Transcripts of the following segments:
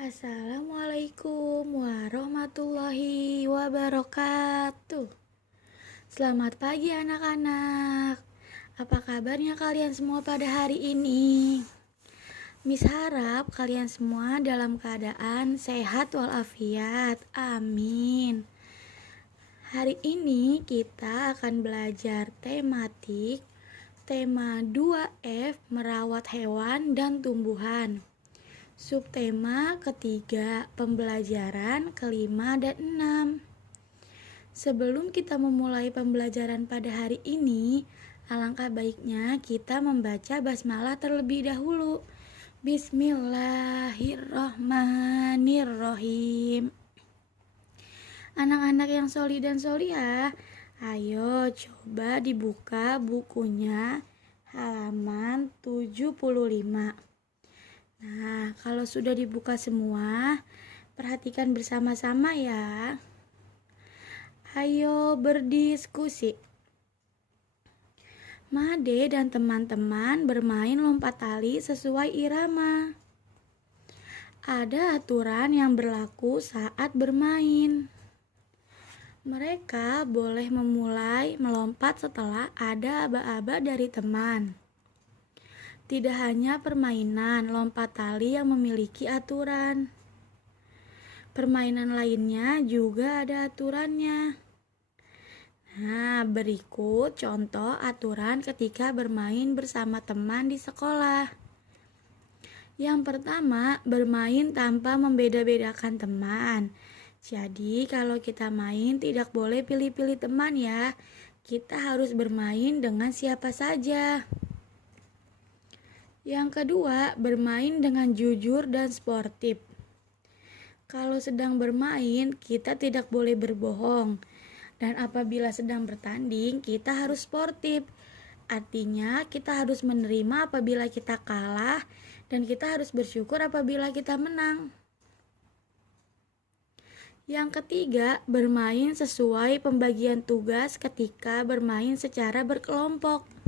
Assalamualaikum warahmatullahi wabarakatuh. Selamat pagi anak-anak. Apa kabarnya kalian semua pada hari ini? Miss harap kalian semua dalam keadaan sehat walafiat. Amin. Hari ini kita akan belajar tematik tema 2F merawat hewan dan tumbuhan. Subtema ketiga, pembelajaran kelima dan 6. Sebelum kita memulai pembelajaran pada hari ini, alangkah baiknya kita membaca basmalah terlebih dahulu. Bismillahirrohmanirrohim. Anak-anak yang soli dan solihah, ayo coba dibuka bukunya halaman 75. Nah, kalau sudah dibuka semua, perhatikan bersama-sama ya. Ayo berdiskusi. Made dan teman-teman bermain lompat tali sesuai irama. Ada aturan yang berlaku saat bermain. Mereka boleh memulai melompat setelah ada aba-aba dari teman. Tidak hanya permainan lompat tali yang memiliki aturan. Permainan lainnya juga ada aturannya. Nah, berikut contoh aturan ketika bermain bersama teman di sekolah. Yang pertama, bermain tanpa membeda-bedakan teman. Jadi, kalau kita main tidak boleh pilih-pilih teman ya. Kita harus bermain dengan siapa saja. Yang kedua, bermain dengan jujur dan sportif. Kalau sedang bermain, kita tidak boleh berbohong. Dan apabila sedang bertanding, kita harus sportif. Artinya, kita harus menerima apabila kita kalah, dan kita harus bersyukur apabila kita menang. Yang ketiga, bermain sesuai pembagian tugas ketika bermain secara berkelompok.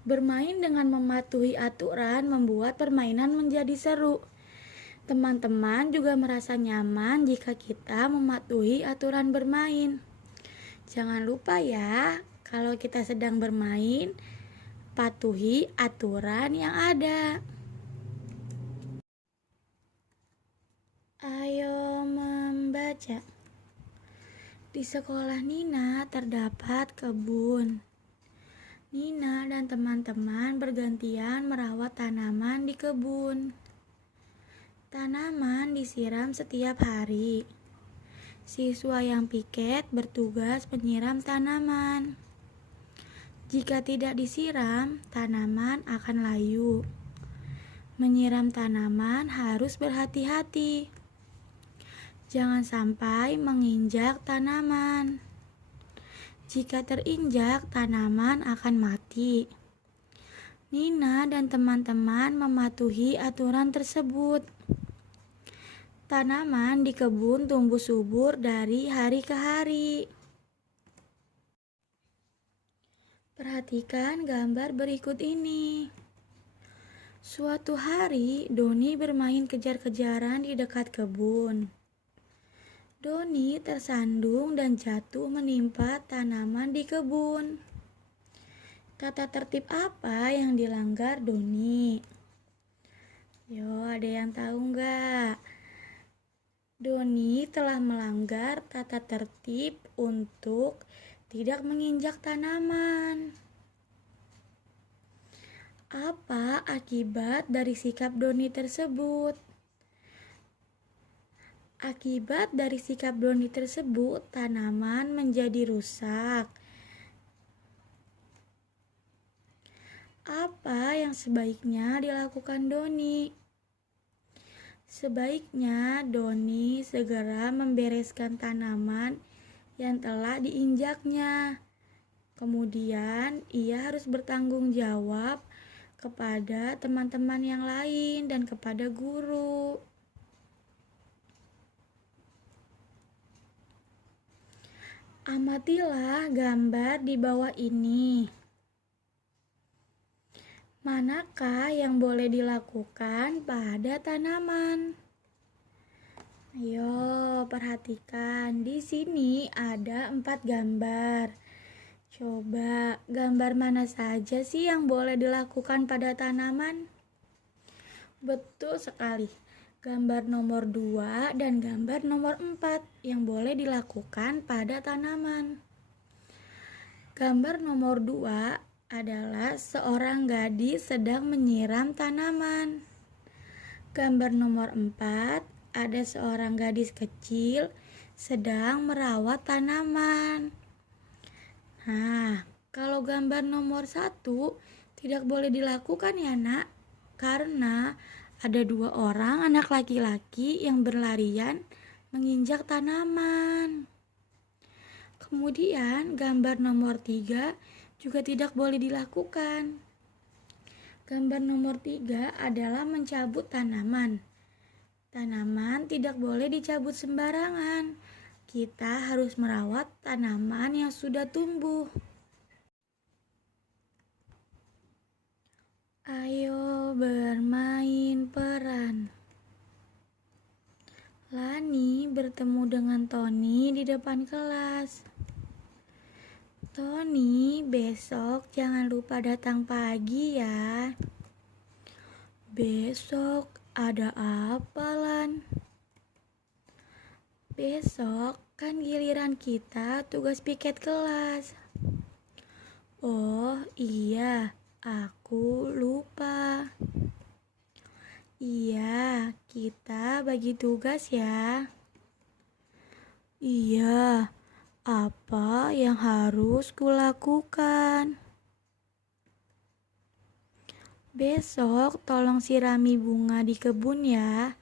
Bermain dengan mematuhi aturan membuat permainan menjadi seru. Teman-teman juga merasa nyaman jika kita mematuhi aturan bermain. Jangan lupa ya, kalau kita sedang bermain, patuhi aturan yang ada. Ayo membaca. Di sekolah Nina terdapat kebun. Nina dan teman-teman bergantian merawat tanaman di kebun. Tanaman disiram setiap hari. Siswa yang piket bertugas menyiram tanaman. Jika tidak disiram, tanaman akan layu. Menyiram tanaman harus berhati-hati. Jangan sampai menginjak tanaman. Jika terinjak, tanaman akan mati. Nina dan teman-teman mematuhi aturan tersebut. Tanaman di kebun tumbuh subur dari hari ke hari. Perhatikan gambar berikut ini. Suatu hari, Doni bermain kejar-kejaran di dekat kebun. Doni tersandung dan jatuh menimpa tanaman di kebun. Tata tertib apa yang dilanggar Doni? Yo, ada yang tahu nggak? Doni telah melanggar tata tertib untuk tidak menginjak tanaman. Apa akibat dari sikap Doni tersebut? Akibat dari sikap Doni tersebut, tanaman menjadi rusak. Apa yang sebaiknya dilakukan Doni? Sebaiknya Doni segera membereskan tanaman yang telah diinjaknya. Kemudian ia harus bertanggung jawab kepada teman-teman yang lain dan kepada guru. Amatilah gambar di bawah ini. Manakah yang boleh dilakukan pada tanaman? Ayo perhatikan, di sini ada 4 gambar. Coba gambar mana saja sih yang boleh dilakukan pada tanaman? Betul sekali. Gambar nomor 2 dan gambar nomor 4 yang boleh dilakukan pada tanaman. Gambar nomor 2 adalah seorang gadis sedang menyiram tanaman. Gambar nomor 4 ada seorang gadis kecil sedang merawat tanaman. Nah, kalau gambar nomor 1 tidak boleh dilakukan ya nak, karena ada 2 orang anak laki-laki yang berlarian menginjak tanaman. Kemudian gambar nomor 3 juga tidak boleh dilakukan. Gambar nomor 3 adalah mencabut tanaman. Tanaman tidak boleh dicabut sembarangan. Kita harus merawat tanaman yang sudah tumbuh. Ayo bermain peran. Lani bertemu dengan Tony di depan kelas. Tony, besok jangan lupa datang pagi ya. Besok ada apa, Lan? Besok kan giliran kita tugas piket kelas. Oh iya, aku lupa. Iya, kita bagi tugas ya. Iya, apa yang harus kulakukan? Besok tolong sirami bunga di kebun ya.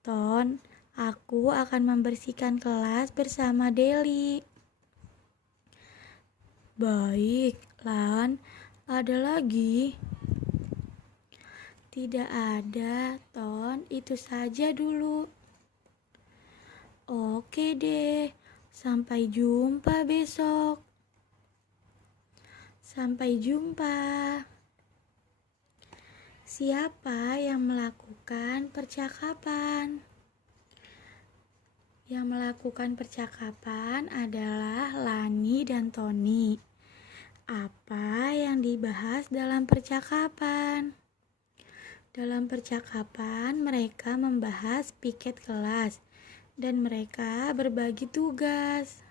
Ton, aku akan membersihkan kelas bersama Deli. Baik, Lan. Ada lagi? Tidak ada, Ton. Itu saja dulu. Oke deh. Sampai jumpa besok. Sampai jumpa. Siapa yang melakukan percakapan? Yang melakukan percakapan adalah Lani dan Tony. Apa yang dibahas dalam percakapan? Dalam percakapan mereka membahas piket kelas dan mereka berbagi tugas.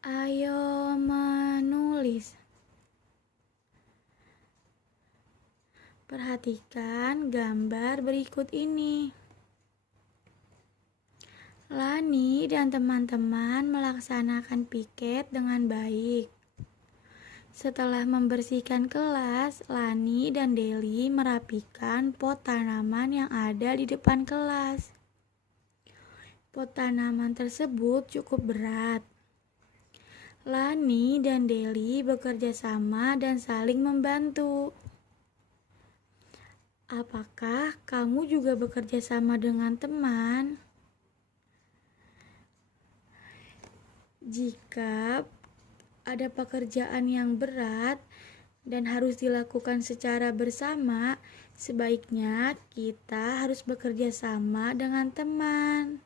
Ayo menulis. Perhatikan gambar berikut ini. Lani dan teman-teman melaksanakan piket dengan baik. Setelah membersihkan kelas, Lani dan Deli merapikan pot tanaman yang ada di depan kelas. Pot tanaman tersebut cukup berat. Lani dan Deli bekerja sama dan saling membantu. Apakah kamu juga bekerja sama dengan teman? Jika ada pekerjaan yang berat dan harus dilakukan secara bersama, sebaiknya kita harus bekerja sama dengan teman.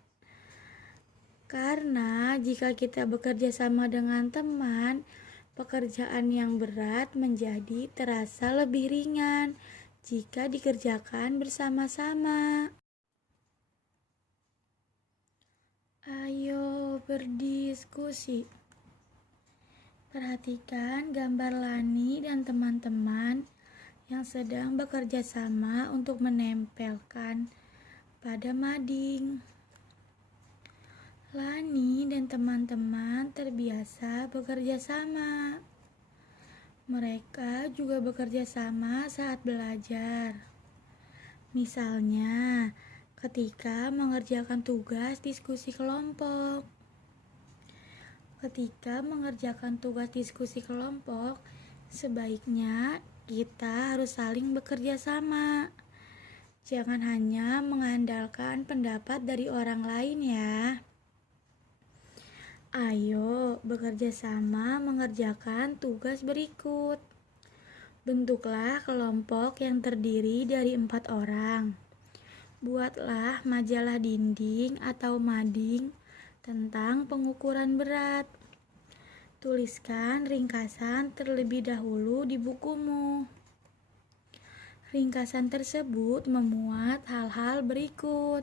Karena jika kita bekerja sama dengan teman, pekerjaan yang berat menjadi terasa lebih ringan jika dikerjakan bersama-sama. Ayo berdiskusi. Perhatikan gambar Lani dan teman-teman yang sedang bekerja sama untuk menempelkan pada mading. Lani dan teman-teman terbiasa bekerja sama. Mereka juga bekerja sama saat belajar. Misalnya, ketika mengerjakan tugas diskusi kelompok. Ketika mengerjakan tugas diskusi kelompok, sebaiknya kita harus saling bekerja sama. Jangan hanya mengandalkan pendapat dari orang lain ya. Ayo bekerja sama mengerjakan tugas berikut. Bentuklah kelompok yang terdiri dari 4 orang. Buatlah majalah dinding atau mading tentang pengukuran berat. Tuliskan ringkasan terlebih dahulu di bukumu. Ringkasan tersebut memuat hal-hal berikut.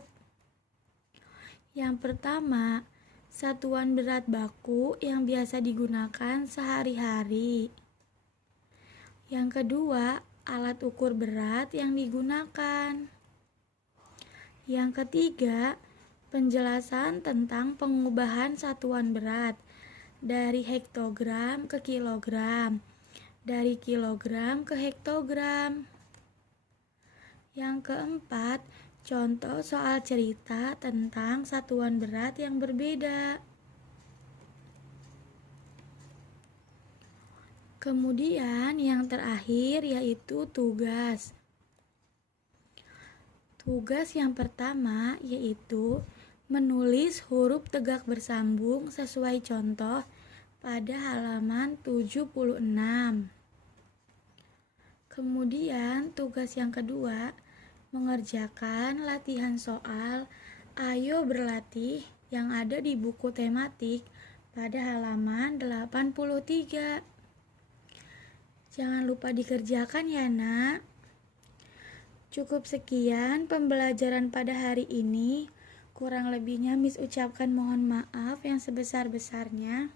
Yang pertama, satuan berat baku yang biasa digunakan sehari-hari. Yang kedua, alat ukur berat yang digunakan. Yang ketiga, penjelasan tentang pengubahan satuan berat dari hektogram ke kilogram, dari kilogram ke hektogram. Yang keempat, contoh soal cerita tentang satuan berat yang berbeda. Kemudian yang terakhir yaitu tugas. Tugas yang pertama yaitu menulis huruf tegak bersambung sesuai contoh pada halaman 76. Kemudian tugas yang kedua, mengerjakan latihan soal Ayo Berlatih yang ada di buku tematik pada halaman 83. Jangan lupa dikerjakan ya nak. Cukup sekian pembelajaran pada hari ini. Kurang lebihnya Miss ucapkan mohon maaf yang sebesar-besarnya.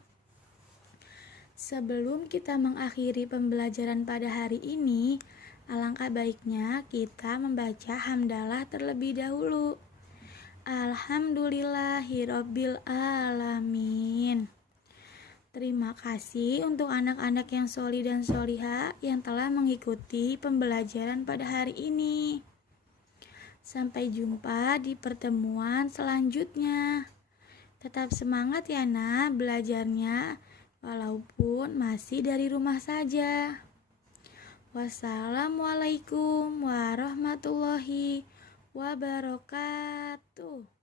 Sebelum kita mengakhiri pembelajaran pada hari ini, alangkah baiknya kita membaca hamdalah terlebih dahulu. Alhamdulillahirabbil alamin. Terima kasih untuk anak-anak yang sholi dan sholiha yang telah mengikuti pembelajaran pada hari ini. Sampai jumpa di pertemuan selanjutnya. Tetap semangat ya nak belajarnya, walaupun masih dari rumah saja. Wassalamualaikum warahmatullahi wabarakatuh.